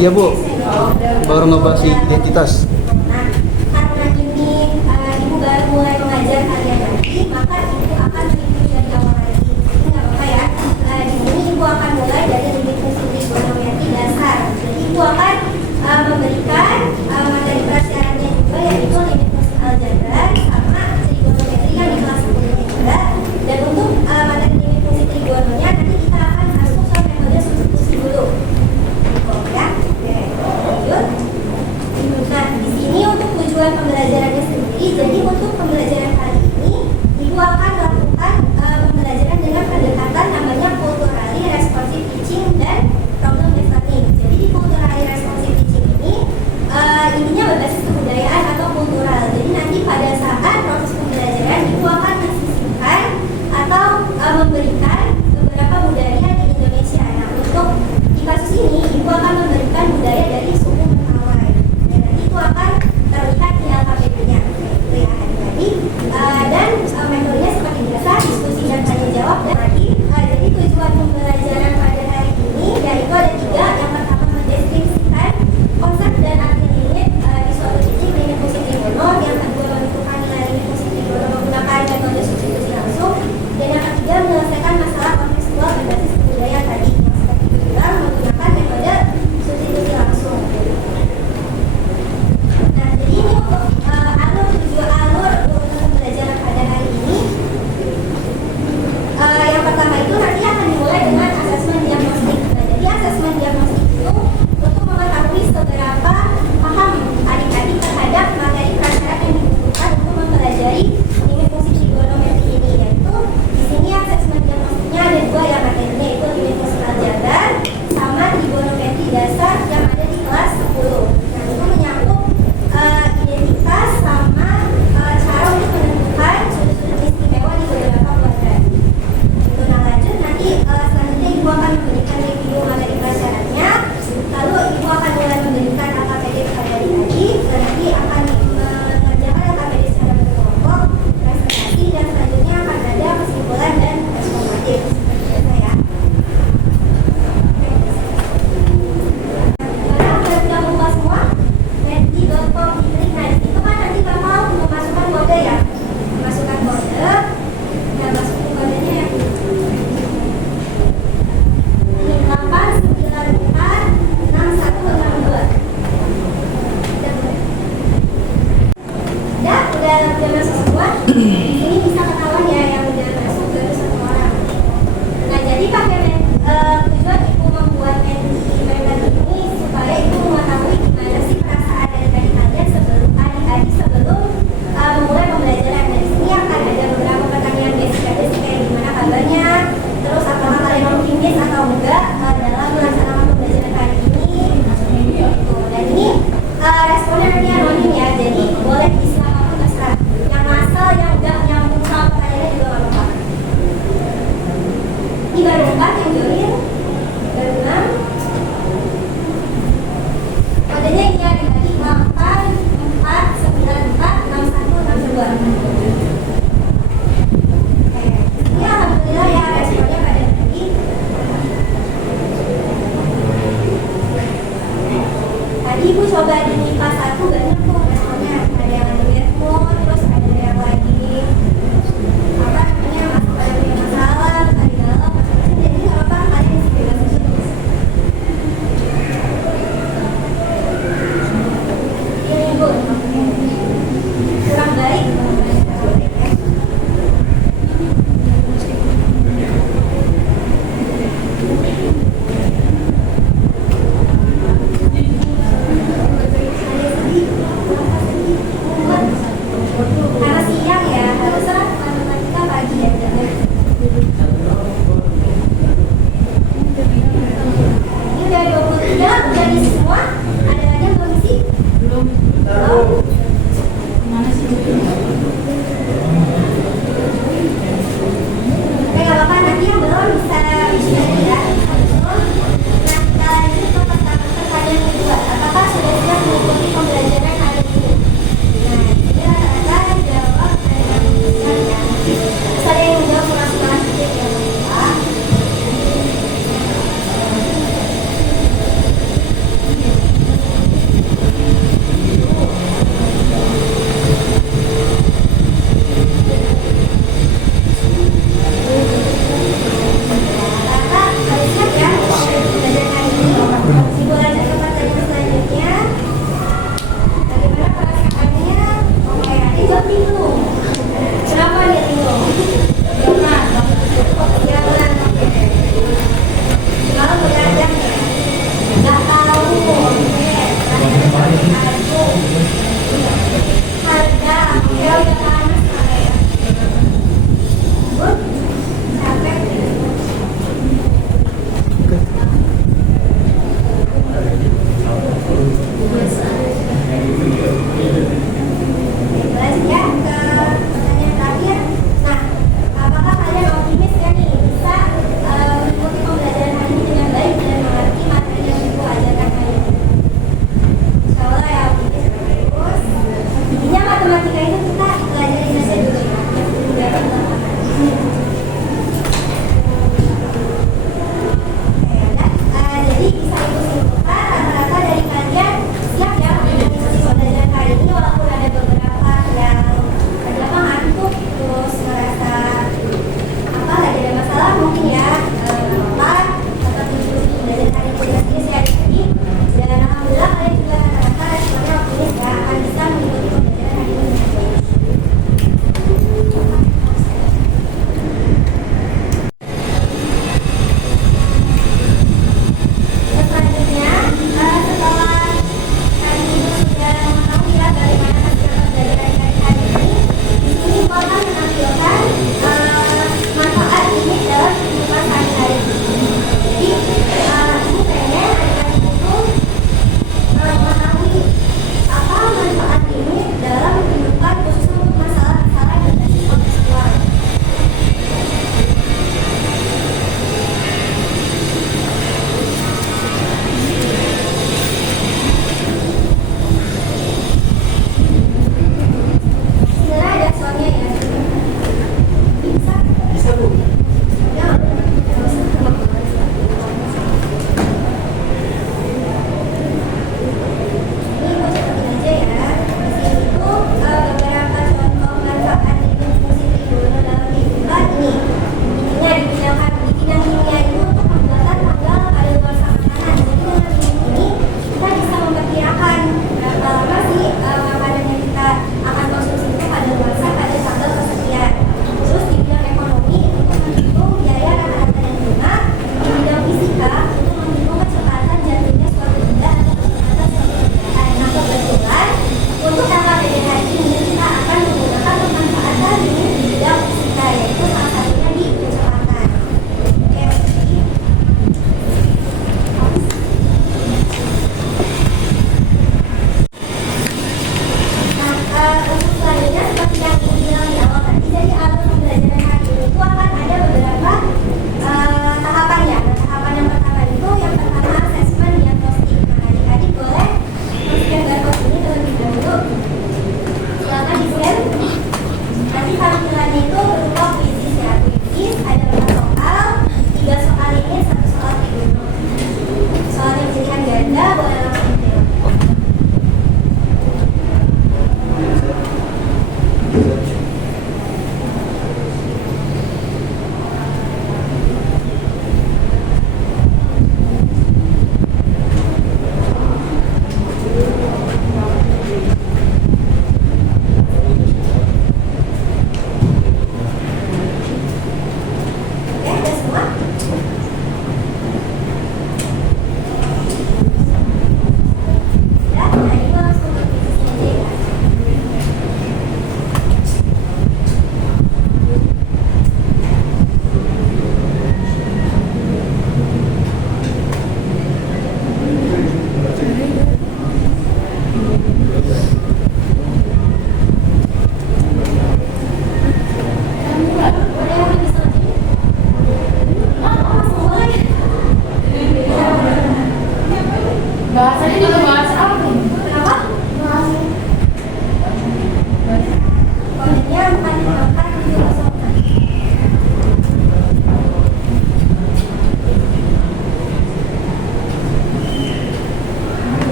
Iya Bu, baru ngebahas identitas. Nah, karena ini ibu baru mulai mengajar kalian nanti, maka ibu akan mengikuti dari awal lagi. Ini nggak apa-apa ya. Di sini ibu akan mulai dari limit fungsi trigonometri dasar. Jadi ibu akan memberikan materi prasyaratnya juga, yaitu limit fungsi aljabar sama trigonometri yang di kelas 10 juga. Dan untuk materi limit fungsi trigononya nanti kita akan masuk ke metode substitusi dulu. Ya, oke, lanjut. Nah, di sini untuk tujuan pembelajarannya sendiri, jadi untuk pembelajaran kali ini, ibu akan melakukan pembelajaran dengan pendekatan namanya culturally responsive teaching dan problem based learning. Jadi di culturally responsive teaching ini, intinya berbasis kebudayaan atau kultural. Jadi nanti pada saat proses pembelajaran, ibu akan mensisipkan atau memberikan beberapa budaya di Indonesia. Nah, untuk di kasus ini, ibu akan memberikan budaya dari suku Mentawai. Dan nanti itu akan terlihat di LKPP-nya. Itu ya, adik-adik. Dan metodenya seperti biasa, diskusi dan tanya jawab. Dan lagi, jadi tujuan pembelajaran pada hari ini, yaitu ada 3. Yang pertama, mendeskripsikan konsep dan arti limit di suatu titik limit fungsi trigono. Yang kedua, menentukan nilai limit fungsi trigono menggunakan metode substitusi langsung. Dan yang ketiga, menyelesaikan masalah kontekstual berbasis kebudayaan tadi yang seperti dibilang menggunakan metode substitusi langsung. Nah, jadi ini untuk alur pembelajaran pada hari ini. Yang pertama itu nanti akan dimulai dengan asesmen diagnostik. Nah, jadi asesmen diagnostik itu untuk mengetahui seberapa paham adik-adik terhadap materi prasyarat yang dibutuhkan untuk mempelajari limit fungsi trigonometri ini, yaitu di sini asesmen diagnostiknya ada 2 yang materinya, yaitu limit fungsi aljabar sama trigonometri dasar yang ada di kelas 10. Nah, itu menyangkut identitas sama cara untuk menentukan sudut-sudut istimewa di beberapa kuadran. Itu. Nah, lanjut nanti selanjutnya ibu akan memberikan review materi prasyaratnya, lalu ibu akan mulai memberikan LKPD kepada adik-adik, dan nanti akan mengerjakan LKPD secara berkelompok, presentasi, dan selanjutnya akan ada kesimpulan dan tes formatif. Itu ya. Barang sudah buka semua, ready.com diklik. Nah, itu kan nanti bakal memasukkan kode ya, memasukkan kode. Nah, masukin kodenya ya. Ini 8946162. Udah masuk semua. Ini bisa ketahuan ya yang udah masuk baru 1 orang. Nah, jadi tujuan ibu membuat metode ini supaya ibu mengetahui gimana sih perasaan adik-adik kalian sebelum memulai pembelajaran. Dari sini akan ada beberapa pertanyaan basic aja sih, kayak gimana kabarnya, terus apakah kalian optimis atau enggak dalam melaksanakan pembelajaran kali ini. Gitu. Dan ini responnya nanti anonim ya, jadi boleh isi apapun terserah. Yang ngasal, yang enggak nyambung sama pertanyaannya juga nggak apa-apa. Ini baru 4 yang join, baru 6. Kodenya ini ya, tadi 849466162. Ini alhamdulillah ya responnya pada tadi. Tadi ibu coba di MIPA 1 banyak kok responnya. Ada yang ada mood, terus ada yang lagi apa namanya masih pada punya masalah, tadi dalam macam-macam. Jadi nggak apa-apa, kalian isi bebas terus. Ini ibu kurang baik.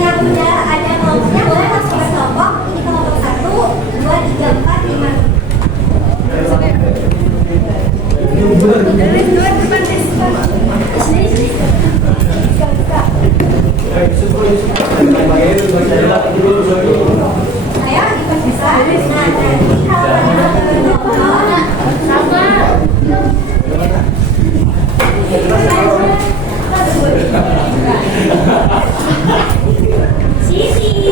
Yang udah ada kelompoknya boleh langsung ke kelompok. Ini kelompok 1, 2, 3, 4, 5. Ayo dipercepat. Nah, nanti kalau kalian udah berkelompok, Sisi.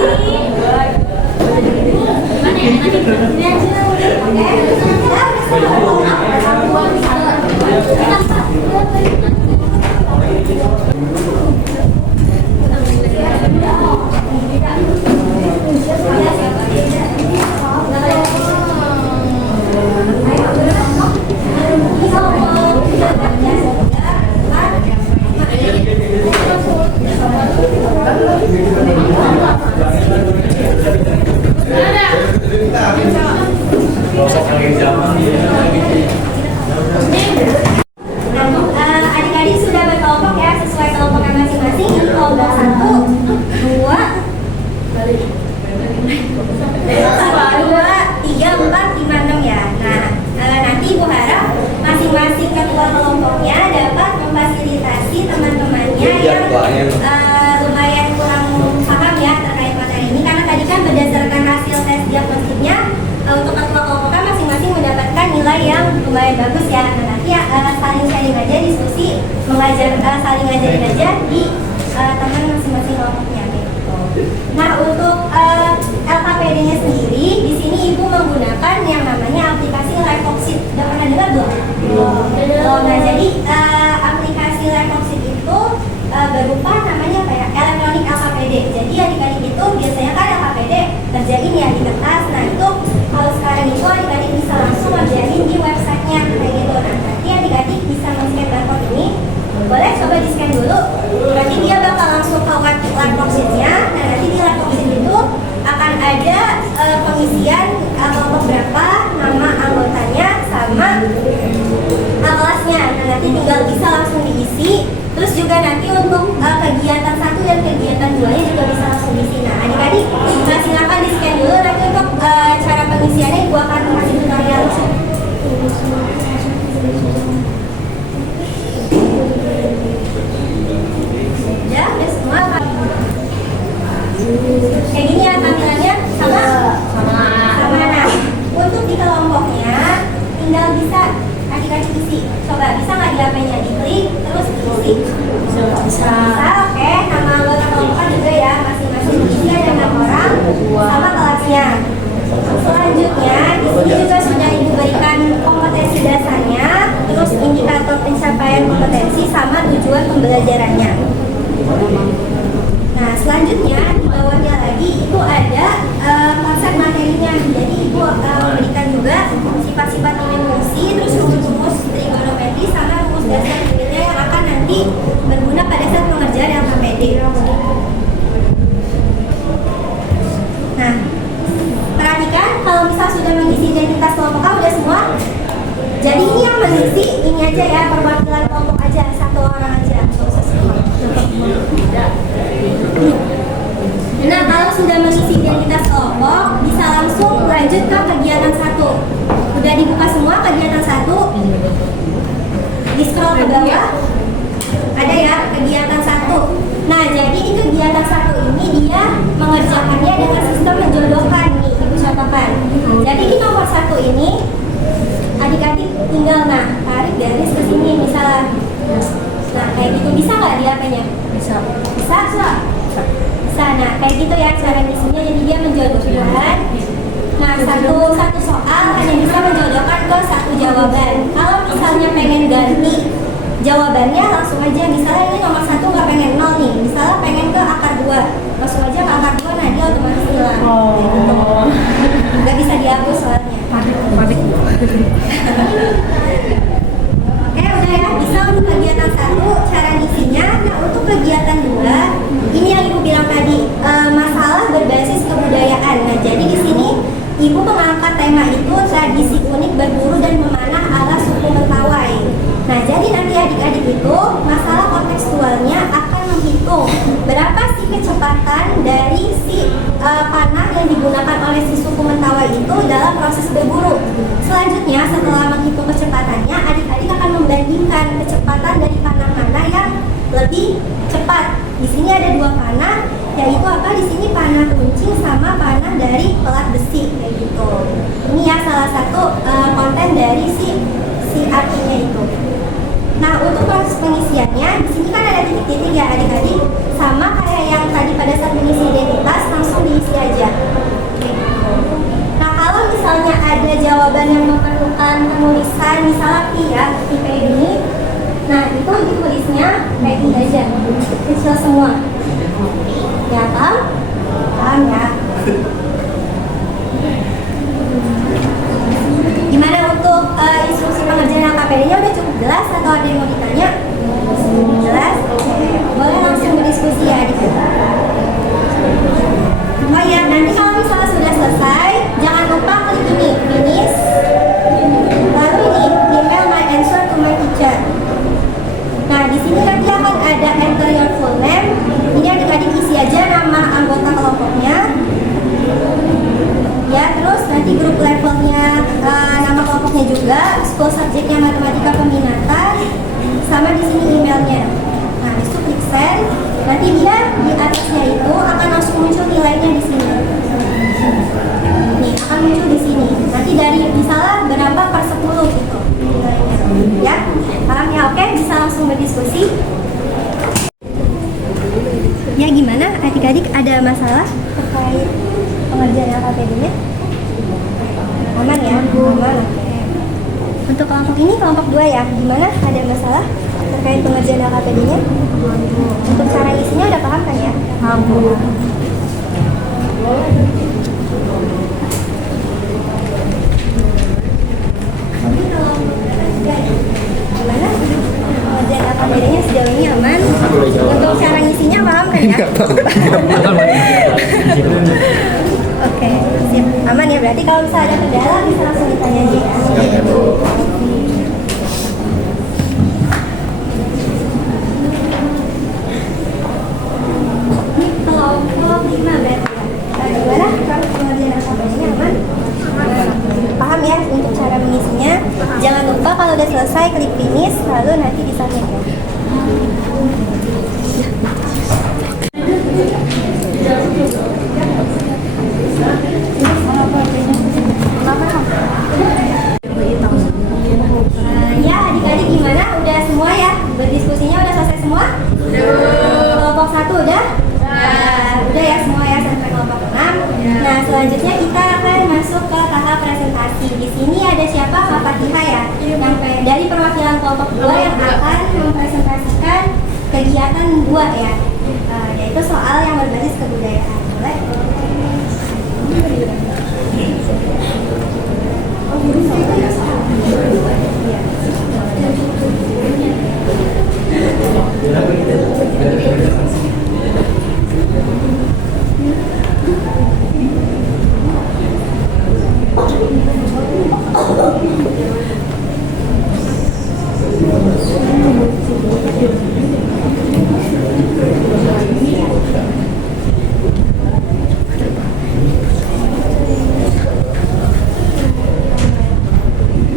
Adik-adik sudah berkelompok ya, sesuai kelompoknya masing-masing. Ini kelompok 1, 2, 3, 4, 5, 6 ya. Nah, nanti Ibu harap masing-masing ketua kelompoknya dapat memfasilitasi teman-temannya yang lumayan kurang paham ya terkait materi ini. Karena tadi kan berdasarkan hasil tes diagnostiknya, untuk ketua kelompoknya masing-masing mendapatkan nilai yang lumayan bagus ya. Nah, nanti saling sharing aja, diskusi, saling ngajarin aja di teman masing-masing kelompoknya gitu. Nah, untuk LKPD-nya sendiri, di sini Ibu menggunakan yang namanya aplikasi Livevoxit. Udah pernah dengar belum? Belum. Nah, jadi aplikasi Livevoxit itu berupa namanya apa ya? Elektronik LKPD. Jadi adik-adik itu biasanya kan LKPD kerjain ya di kertas. Nah, itu kalau sekarang itu adik-adik bisa langsung ngerjain di websitenya kayak gitu. Nah, nanti adik-adik bisa men-scan barcode ini. Boleh coba di-scan dulu. Nanti dia bakal langsung ke Livevoxit-nya. Nah, nanti di Livevoxit itu akan ada pengisian kelompok berapa, nama anggotanya, sama kelasnya. Nah, nanti tinggal bisa langsung diisi. Terus juga nanti untuk kegiatan 1 dan kegiatan 2-nya juga bisa langsung diisi. Nah, adik-adik silakan di-scan dulu. Nanti untuk cara pengisiannya Ibu akan kasih tutorial. Udah semua. Kayak gini ya tampilannya, sama. Nah, untuk di kelompoknya tinggal bisa adik-adik isi. Coba bisa nggak di HP-nya diklik terus diisi? Bisa. Oke. Nama anggota kelompok juga ya, masing-masing diisi ada 6 orang sama kelasnya. Selanjutnya di sini juga sudah Ibu berikan kompetensi dasarnya, terus indikator pencapaian kompetensi sama tujuan pembelajarannya. Nah, selanjutnya di bawahnya lagi itu ada konsep materinya. Jadi Ibu memberikan juga sifat-sifat nilai fungsi, terus rumus-rumus trigonometri sama rumus dasar nilai yang akan nanti berguna pada saat pengerjaan LKPD. Nah, perhatikan kalau misal sudah mengisi identitas kelompok udah semua. Jadi ini yang mengisi ini aja ya, perwakilan kelompok aja, 1 orang aja. Nah, kalau sudah mengisi identitas kelompok, bisa langsung lanjut ke kegiatan 1. Udah dibuka semua kegiatan 1. Di scroll ke bawah. Ada ya, kegiatan 1. Nah, jadi di kegiatan 1 ini dia mengerjakannya dengan sistem menjodohkan nih, Ibu contohkan. Jadi di nomor 1 ini adik-adik tinggal tarik garis ke sini misalnya. Nah, kayak gitu bisa nggak di HP-nya? Bisa. Nah, kayak gitu ya cara ngisinya. Jadi dia menjodohkan. Nah, satu soal hanya bisa menjodohkan ke 1 jawaban. Kalau misalnya pengen ganti jawabannya langsung aja. Misalnya ini nomor 1 nggak pengen 0 nih, misalnya pengen ke akar 2, langsung aja ke akar 2, nah dia otomatis hilang. Gitu. Nggak bisa dihapus soalnya. Panik. Oke, udah ya, bisa untuk kegiatan 1 cara ngisinya. Nah, untuk kegiatan 2, ini yang Ibu bilang tadi, masalah berbasis kebudayaan. Nah, jadi di sini Ibu mengangkat tema itu tradisi unik berburu dan memanah ala suku Mentawai. Nah, jadi nanti adik-adik itu masalah kontekstualnya akan menghitung berapa sih kecepatan dari si panah yang digunakan oleh si suku Mentawai itu dalam proses berburu. Selanjutnya, setelah menghitung kecepatannya, adik-adik akan membandingkan kecepatan dari panah mana yang lebih cepat. Di sini ada 2 panah, yaitu apa? Di sini panah runcing sama panah dari pelat besi, kayak gitu. Ini ya salah satu konten dari si artinya itu. Nah, untuk proses pengisiannya, di sini kan ada titik-titik ya adik-adik, sama kayak yang tadi pada saat mengisi identitas, langsung diisi aja. Nah, kalau misalnya ada jawaban yang memerlukan penulisan, misalnya pi ya, pi kayak gini, nah itu tulisnya kayak gini aja, kecil semua. Ya, paham? Paham ya? Gimana untuk instruksi pengerjaan LKPD-nya udah cukup jelas atau ada yang mau ditanya? Jelas? Oke. Boleh langsung berdiskusi ya adik-adik. Oh ya, nanti kalau misalnya sudah selesai, jangan lupa klik ini, finish. Lalu ini, email my answer to my teacher. Nah, di sini nanti akan ada enter your full name. Ini adik-adik isi aja nama anggota kelompoknya. Ya, terus nanti grup levelnya, nama kelompoknya juga, school subjeknya matematika peminatan, sama di sini emailnya. Nah, itu klik send. Nanti dia di atasnya itu akan langsung muncul nilainya di sini. Nih, akan muncul di sini. Nanti dari misalnya berapa per 10 gitu nilainya. Ya, paham ya? Oke, bisa langsung berdiskusi. Ya, gimana adik-adik, ada masalah terkait pengerjaan LKPD-nya? Aman ya? Aman. Oke. Untuk kelompok ini, kelompok 2 ya, gimana? Ada masalah terkait pengerjaan LKPD-nya? Untuk cara isinya udah paham kan ya? Paham. Gimana? Pengerjaan LKPD-nya sejauh ini aman? Untuk cara ngisinya paham kan ya? Oke, sip. Aman ya, berarti kalau misalnya ada kendala bisa langsung ditanya aja ya. Ini kelompok 5 berarti ya. Gimana? Kalau pengerjaan LKPD-nya aman? Paham ya untuk cara mengisinya? Jangan lupa kalau udah selesai klik finish, lalu nanti disubmit ya. Ya, adik-adik gimana? Udah semua ya? Berdiskusinya udah selesai semua? Kelompok 1 udah? Udah ya semua ya sampai kelompok 6. Nah, selanjutnya kita akan masuk ke tahap presentasi. Di sini ada siapa? Kak Fatihah ya? Yang dari perwakilan kelompok 2 yang akan mempresentasikan kegiatan 2 ya. Yaitu soal yang berbasis kebudayaan. Boleh?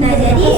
Nah, jadi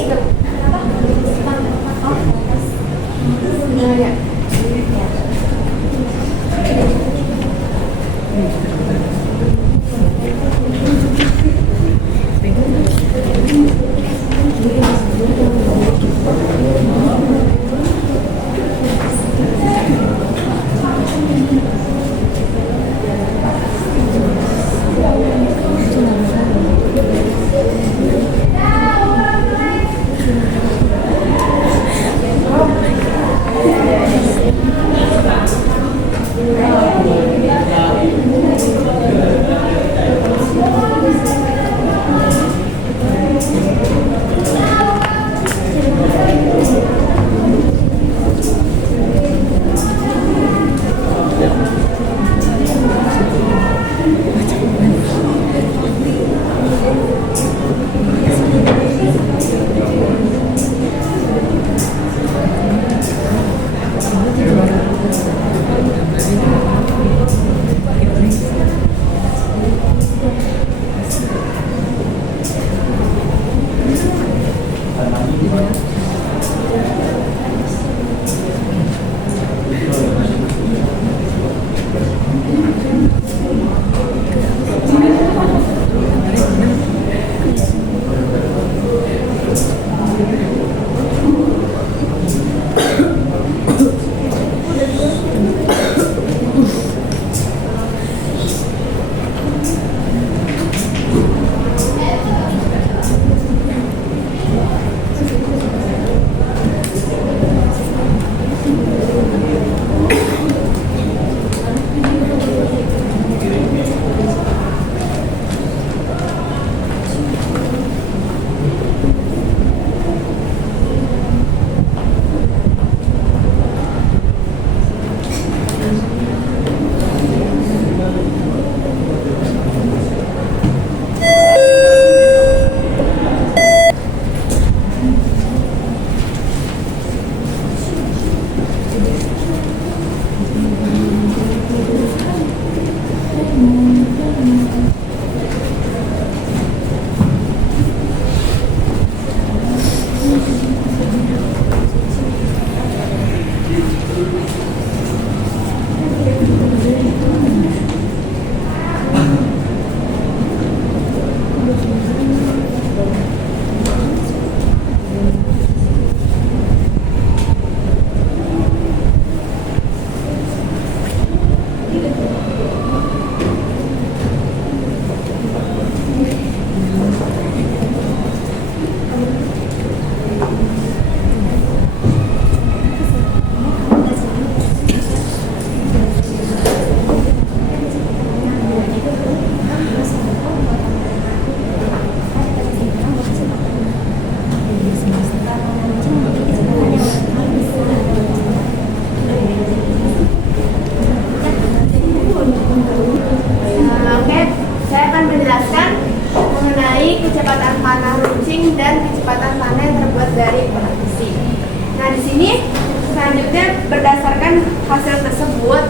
Berdasarkan hasil tersebut,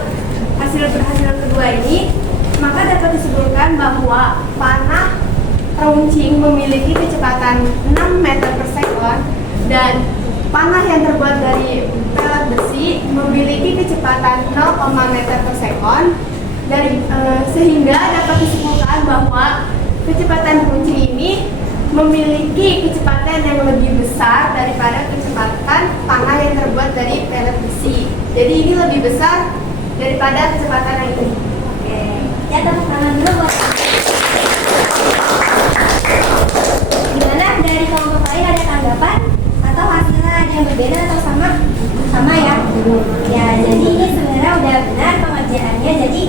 hasil berhasilan kedua ini, maka dapat disimpulkan bahwa panah runcing memiliki kecepatan 6 meter per sekon dan panah yang terbuat dari pelet besi memiliki kecepatan 0, meter per sekon. Sehingga dapat disimpulkan bahwa kecepatan runcing ini memiliki kecepatan yang lebih besar daripada kecepatan panah yang terbuat dari pelet besi. Jadi ini lebih besar daripada kecepatan yang ini. Oke, ya tepuk tangan dulu buat. Gimana dari kelompok lain ada tanggapan atau hasilnya ada yang berbeda atau sama? Sama ya? Ya, jadi ini sebenarnya udah benar pengerjaannya. Jadi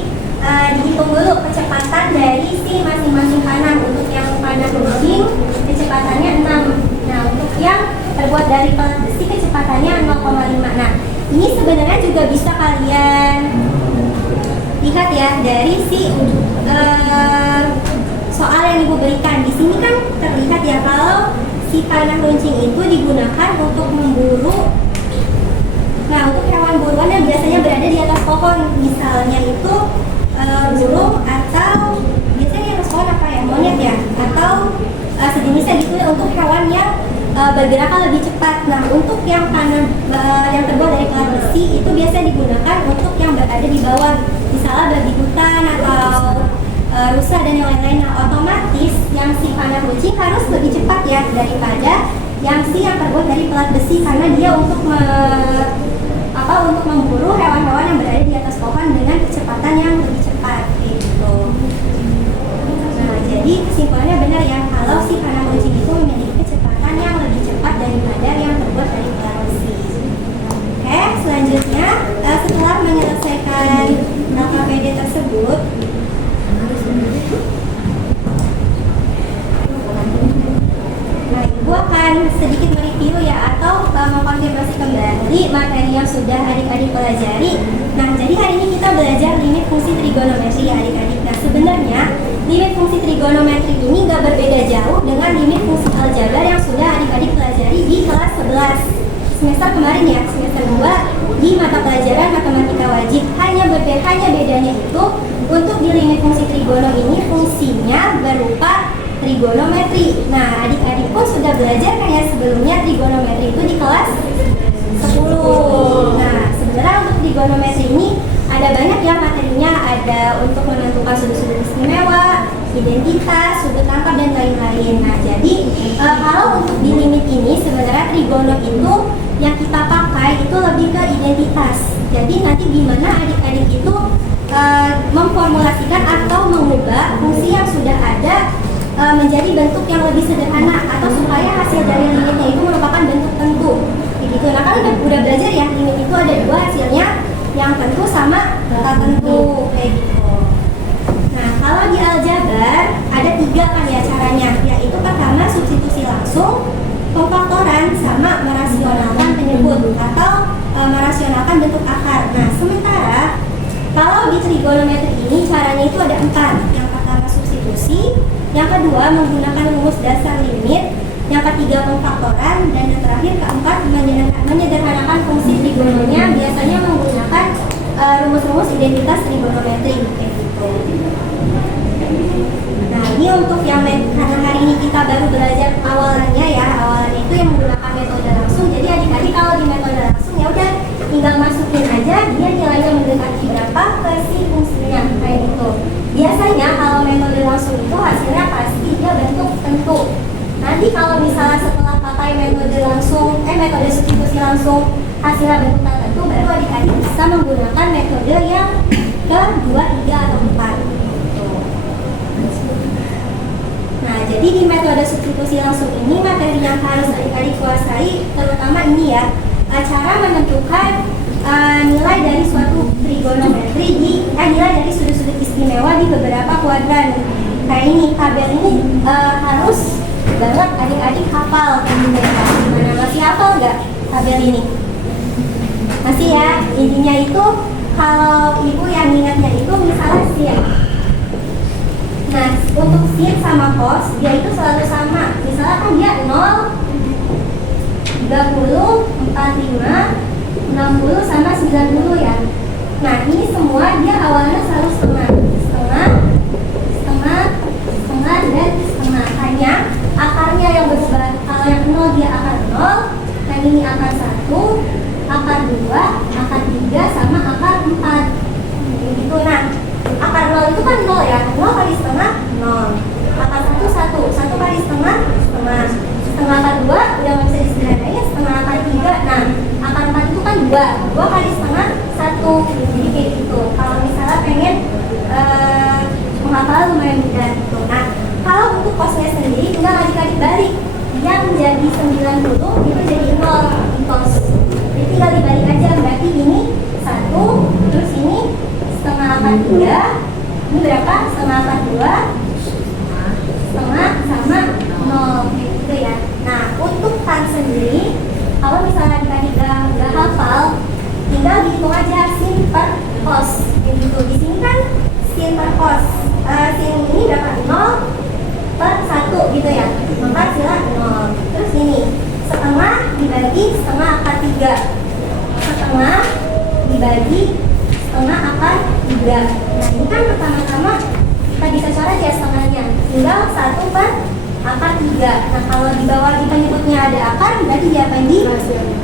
dihitung dulu kecepatan dari si masing-masing panah. Untuk yang panah runcing kecepatannya 6. Nah, untuk yang terbuat dari pelet besi kecepatannya 0,5. Nah, ini sebenarnya juga bisa kalian lihat ya dari si soal yang ibu berikan. Di sini kan terlihat ya kalau si panah runcing itu digunakan untuk memburu. Nah, untuk hewan buruan yang biasanya berada di atas pohon, misalnya itu burung atau biasanya di atas pohon apa ya, monyet ya, atau sejenisnya gitu ya, untuk hewan yang bergerakan lebih cepat. Nah, untuk yang panah yang terbuat dari pelet besi itu biasanya digunakan untuk yang berada di bawah, misalnya babi hutan atau rusa dan yang lain-lain. Nah, otomatis yang si panah runcing harus lebih cepat ya daripada yang terbuat dari pelet besi, karena dia untuk untuk memburu hewan-hewan yang berada di atas pohon dengan kecepatan yang lebih cepat gitu. Nah, jadi kesimpulannya benar ya kalau si panah runcing itu memiliki kecepatan yang lebih cepat daripada yang terbuat dari pelet besi. Oke, selanjutnya setelah menyelesaikan LKPD tersebut, nah, Ibu akan sedikit mereview ya atau mengkonfirmasi kembali materi yang sudah adik-adik pelajari. Nah, jadi hari ini kita belajar limit fungsi trigonometri ya adik-adik. Nah, sebenarnya limit fungsi trigonometri ini nggak berbeda jauh dengan limit fungsi aljabar yang sudah adik-adik pelajari di kelas 11 semester kemarin ya, semester 2 di mata pelajaran matematika wajib. Hanya bedanya itu untuk di limit fungsi trigono ini fungsinya berupa trigonometri. Nah, adik-adik pun sudah belajar kan ya sebelumnya trigonometri itu di kelas 10. Nah, sebenarnya untuk trigonometri ini ada banyak ya materinya, ada untuk menentukan sudut-sudut istimewa, identitas, sudut tangkap, dan lain-lain. Nah, jadi kalau untuk di limit ini sebenarnya trigono itu yang kita pakai itu lebih ke identitas. Jadi nanti gimana adik-adik itu memformulasikan atau mengubah fungsi yang sudah ada menjadi bentuk yang lebih sederhana, atau supaya hasil dari limitnya itu merupakan bentuk tentu. Begitu. Nah, kalian udah belajar ya, limit itu ada dua hasilnya, yang tentu sama tak tentu, kayak gitu. Nah, kalau di aljabar ada 3 kan ya caranya, yaitu pertama substitusi langsung, pemfaktoran, sama merasionalkan penyebut atau merasionalkan bentuk akar. Nah, sementara kalau di trigonometri ini caranya itu ada 4. Yang pertama substitusi, yang kedua menggunakan rumus dasar limit, yang ketiga pemfaktoran, dan yang terakhir keempat menyederhanakan fungsi trigononya, biasanya menggunakan rumus-rumus identitas trigonometri kayak gitu. Nah, ini untuk yang karena hari ini kita baru belajar awalannya ya, awalannya itu yang menggunakan metode langsung. Jadi adik-adik kalau di metode langsung ya udah tinggal masukin aja dia nilainya mendekati berapa ke si fungsinya kayak gitu. Biasanya kalau metode langsung itu hasilnya pasti dia bentuk tentu. Nanti kalau misalnya setelah pakai metode langsung, metode substitusi langsung hasilnya bentuk tak tentu, baru adik-adik bisa menggunakan metode yang ke 2, 3, atau 4. Nah, jadi di metode substitusi langsung ini materi yang harus adik-adik kuasai terutama ini ya, cara menentukan nilai dari suatu trigonometri nilai dari sudut-sudut istimewa di beberapa kuadran. Kayak ini, tabel ini harus banget adik-adik hafal. Gimana, masih hafal nggak tabel ini? Masih ya, intinya itu kalau ibu yang ingatnya itu misalnya sin. Nah, untuk sin sama cos dia itu selalu sama. Misalnya kan dia 0, 30, 45, 60 sama 90 ya. Nah, ini semua dia awalnya selalu setengah, dan setengah. Hanya akarnya yang berubah. Kalau yang 0 dia akar 0, yang ini akar 1, akar 2, akar 3, sama akar 4. Gitu. Nah, akar 0 itu kan 0 ya. 0 kali setengah 0. Akar 1 1 kali setengah setengah. Setengah akar 2 udah nggak bisa disederhanain, setengah akar 3. Nah, akar 4 itu kan 2 kali setengah 1. Jadi kayak gitu. Kalau misalnya pengen menghafal lumayan mudah gitu. Nah, kalau untuk cosnya sendiri tinggal adik-adik balik. Yang jadi 90 itu jadi 0 di cos. Jadi tinggal dibalik aja. Berarti ini 1, terus ini setengah akar 3. Ini berapa? Setengah akar 2, setengah sama 0 gitu ya. Nah, untuk tan sendiri kalau misalnya adik-adik nggak hafal, tinggal dihitung aja sin per cos gitu. Di sini kan sin per cos, sin ini berapa? 0 per 1 gitu ya, maka hasilnya 0. Terus ini setengah dibagi setengah akar 3, setengah dibagi setengah akar 3. Nah, ini kan pertama-tama kita bisa coret ya setengahnya, tinggal 1 per akar 3. Nah, kalau di bawah di penyebutnya ada akar, berarti diapain? Di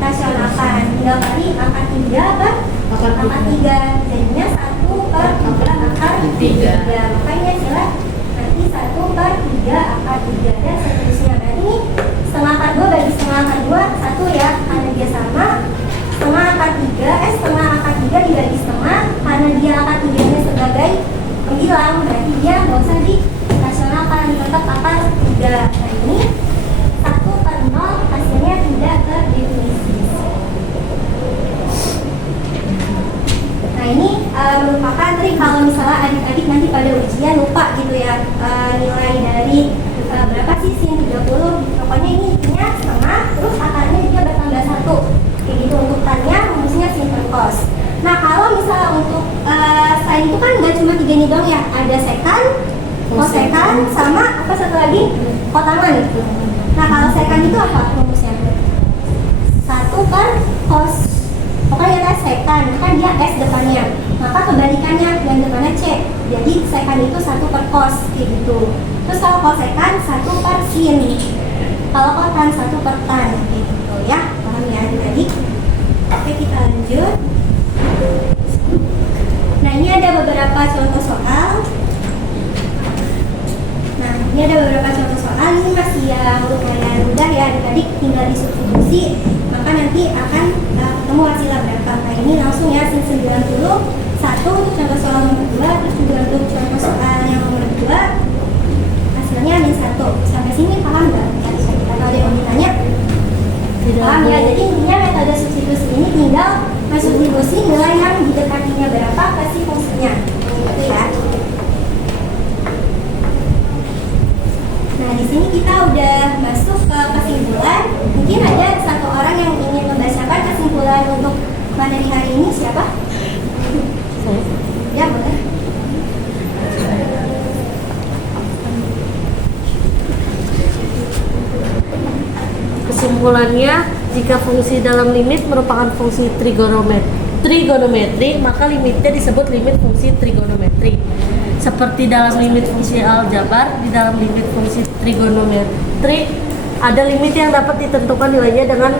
rasionalkan. Tinggal kali akar 3 per akar 3. Jadinya 1 per akar 3. Makanya sila nanti 1 per 3 akar 3 dan seterusnya. Berarti ini setengah akar 2 bagi setengah akar 2 1 ya, karena dia sama. Setengah akar 3 dibagi setengah, karena dia akar 3-nya sebagai pembilang, berarti dia nggak usah dirasionalkan, tetap akar 3. Nah, ini 1 per 0 hasilnya tidak terdefinisi. Nah, ini merupakan trik kalau misalnya adik-adik nanti pada ujian lupa gitu ya, nilai dari berapa sih sin 30. Pokoknya ini intinya setengah, terus akarnya juga bertambah 1 kayak gitu. Untuk tannya rumusnya sin per cos. Nah, kalau misalnya untuk selain itu kan nggak cuma 3 ini dong ya, ada sekan, kosekan, sama apa satu lagi? Kotangan. Nah, kalau sekan itu apa rumusnya? 1 per cos Pokoknya kan sekan, kan dia S depannya. Maka kebalikannya, yang depannya C. Jadi sekan itu 1 per cos, kayak gitu. Terus kalau kosekan 1 per sin. Kalau kotan 1 per tan, kayak gitu ya. Paham ya adik-adik? Oke, kita lanjut. Nah, ini ada beberapa contoh soal. Nah, ini ada beberapa contoh soal. Ini masih yang lumayan mudah ya adik-adik, tinggal disubstitusi. Maka nanti akan ketemu hasilnya berapa. Nah, ini langsung ya, sin 91 untuk contoh soal nomor 2. Terus juga untuk contoh soal yang nomor 2 hasilnya min 1. Sampai sini paham nggak? Atau ada yang mau ditanya? Paham ya? Jadi intinya metode substitusi ini tinggal mensubstitusi nilai yang didekatinya berapa ke si fungsinya. Gitu ya. Nah, di sini kita udah masuk ke kesimpulan. Mungkin ada satu orang yang ingin membacakan kesimpulan untuk materi hari ini. Siapa? Ya, boleh. Kesimpulannya, jika fungsi dalam limit merupakan fungsi trigonometri, maka limitnya disebut limit fungsi trigonometri. Seperti dalam limit fungsi aljabar, di dalam limit fungsi trigonometri ada limit yang dapat ditentukan nilainya dengan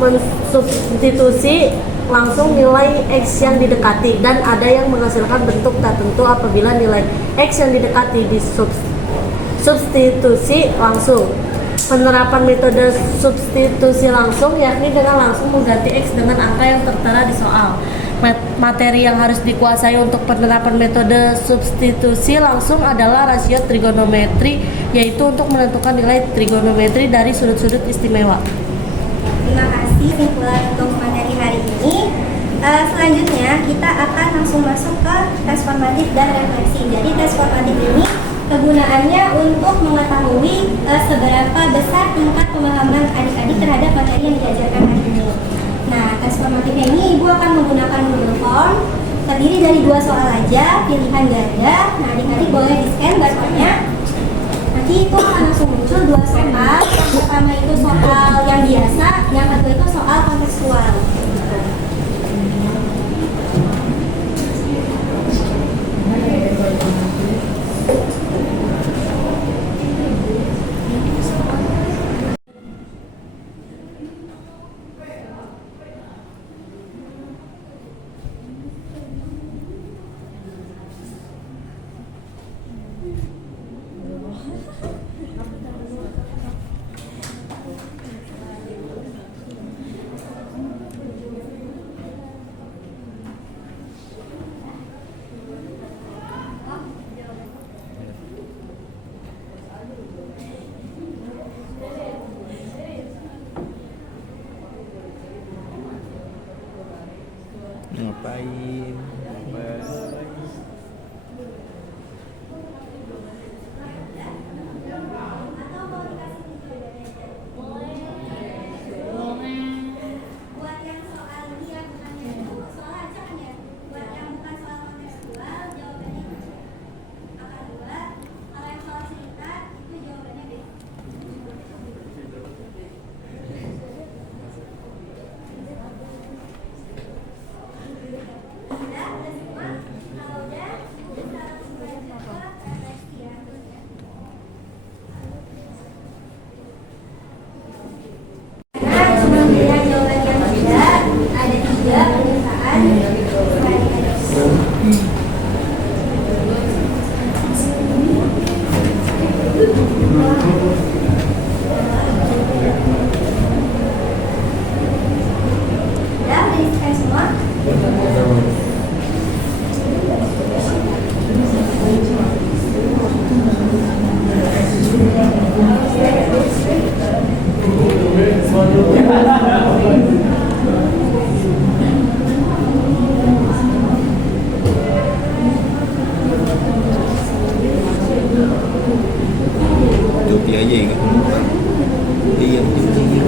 mensubstitusi langsung nilai X yang didekati, dan ada yang menghasilkan bentuk tak tentu apabila nilai X yang didekati disubstitusi langsung. Penerapan metode substitusi langsung yakni dengan langsung mengganti X dengan angka yang tertera di soal. Materi yang harus dikuasai untuk penerapan metode substitusi langsung adalah rasio trigonometri, yaitu untuk menentukan nilai trigonometri dari sudut-sudut istimewa. Terima kasih simpulan untuk materi hari ini. Selanjutnya kita akan langsung masuk ke tes formatif dan refleksi. Jadi tes formatif ini kegunaannya untuk mengetahui seberapa besar tingkat pemahaman adik-adik terhadap materi yang diajarkan hari ini. Nah, tes formatifnya ini Ibu akan menggunakan Google Form, terdiri dari 2 soal aja, pilihan ganda. Nah, adik-adik boleh di-scan barcode-nya. Nanti itu akan langsung muncul 2 soal. Yang pertama itu soal yang biasa, yang kedua itu soal kontekstual. Ngapain? Buat yang soal ini ya, bukan yang itu soal aja kan ya. Buat yang bukan soal kontekstual, jawabannya angka 2. Kalau yang soal cerita, itu jawabannya B. Udah semua? Kalau udah, kita langsung lanjut ke refleksi ya. Karena cuma pilihan jawaban yang tidak, ada 3 penyiksaan. Udah di-scan semua? Joki aja ya kan? Iya, Joki.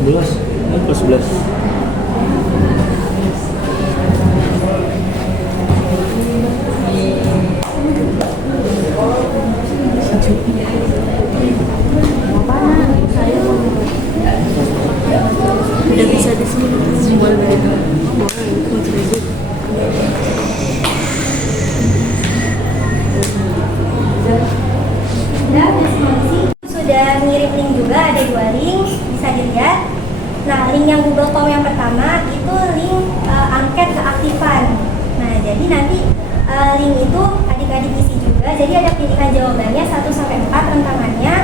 11. Apa 11? Udah bisa di sini semua begitu. Sudah ngirim link juga, ada 2 link, bisa dilihat. Nah, link yang Google Form yang pertama itu link angket keaktifan. Nah, jadi nanti link itu adik-adik isi juga. Jadi ada pilihan jawabannya 1 sampai 4 rentangannya.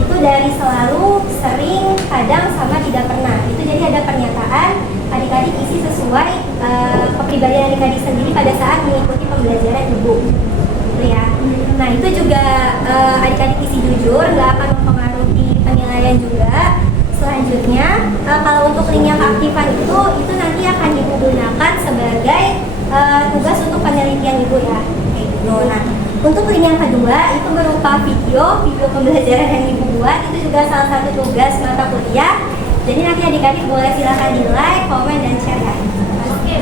Itu dari selalu, sering, kadang, sama tidak pernah. Itu jadi ada pernyataan adik-adik isi sesuai kepribadian adik-adik sendiri pada saat mengikuti pembelajaran ibu. Gitu ya. Nah, itu juga adik-adik isi jujur, nggak akan mempengaruhi penilaian juga. Selanjutnya, kalau untuk link yang keaktifan itu nanti akan digunakan sebagai tugas untuk penelitian ibu ya. Kayak gitu. Nah, untuk link yang kedua itu berupa video pembelajaran yang ibu buat. Itu juga salah satu tugas mata kuliah. Jadi nanti adik-adik boleh silahkan di like, komen, dan share ya. Oke.